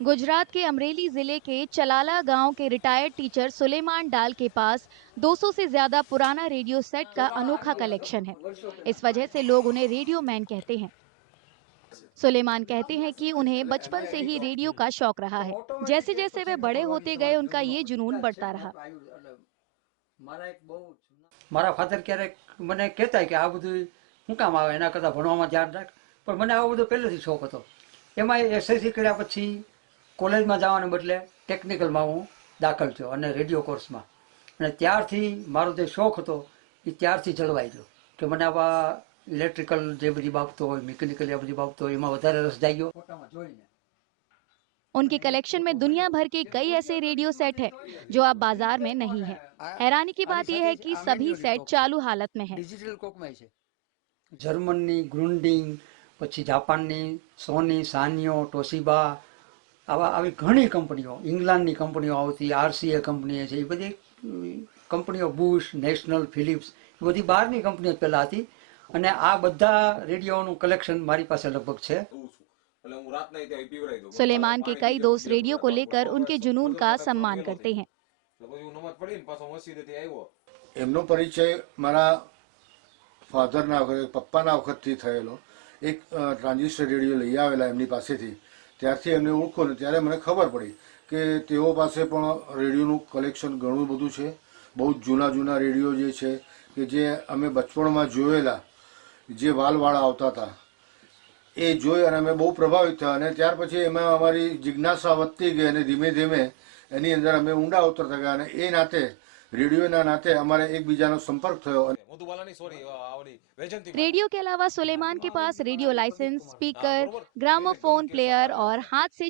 गुजरात के अमरेली जिले के चलाला गांव के रिटायर्ड टीचर सुलेमान डाल के पास 200 से ज्यादा पुराना रेडियो सेट का अनोखा कलेक्शन है। इस वजह से लोग उन्हें रेडियो मैन कहते हैं। सुलेमान कहते हैं कि उन्हें बचपन से ही रेडियो का शौक रहा है। जैसे जैसे वे बड़े होते गए उनका ये जुनून बढ़ता रहा। મારા ફાધર ક્યારેક મને કહેતા કે આ બધું શું કામ આવે એના કરતાં ભણવામાં ધ્યાન રાખ, પણ મને આવો બધો પહેલેથી શોખ હતો. એમાં એસએસસી કર્યા પછી કોલેજમાં જવાને બદલે ટેકનિકલમાં હું દાખલ થયો અને રેડિયો કોર્સમાં, અને ત્યારથી મારો જે શોખ હતો એ ત્યારથી જળવાઈ ગયો કે મને આવા ઇલેક્ટ્રિકલ જે બધી બાબતો હોય, મિકેનિકલ એ બધી બાબતો હોય એમાં વધારે રસ જાગ્યો. ફોટામાં જોઈને उनके कलेक्शन में दुनिया भर के कई ऐसे रेडियो सेट हैं जो अब बाजार में नहीं है। हैरानी की बात यह है कि सभी सेट चालू हालत में हैं। ડિજિટલ કોકમાં છે જર્મનની ગ્રુન્ડિંગ, પછી જાપાનની સોની, સાનિયો, ટોશિબા, આવી ઘણી કંપનીઓ, ઇંગ્લેન્ડની કંપનીઓ આવતી, આરસીએ કંપની છે, એ બધી કંપનીઓ, બુશ, નેશનલ, ફિલિપ્સ, એ બધી બહારની કંપનીઓ પહેલાં હતી. અને આ બધા રેડિયોનું કલેક્શન મારી પાસે લગભગ છે. सुलेमान के कई दोस्त रेडियो को लेकर उनके जुनून का सम्मान करते हैं। એમનો પરિચય મારા ફાધરના વખતે, પપ્પાના વખતથી થયેલો. એક ટ્રાન્ઝિસ્ટર રેડિયો લઈ આવેલા એમની પાસેથી, ત્યારથી એમને ઓળખો ને ત્યારે મને ખબર પડી કે તેઓ પાસે પણ રેડિયોનું કલેક્શન ઘણું બધું છે. બહુ જ જૂના જૂના રેડિયો જે છે કે જે અમે બચપણમાં જોયેલા, જે વાલવાળા આવતા હતા એ જોઈ અને અમે બહુ પ્રભાવિત થયા. અને ત્યાર પછી એમાં અમારી જિજ્ઞાસા વધતી ગઈ અને ધીમે ધીમે એની અંદર અમે ઊંડા ઉતરતા ગયા. અને એ નાતે, રેડિયોના नाते हमारे एक बीजानो संपर्क थयो। रेडियो के अलावा सुलेमान के पास radio licence, speaker, gramophone player और हाथ से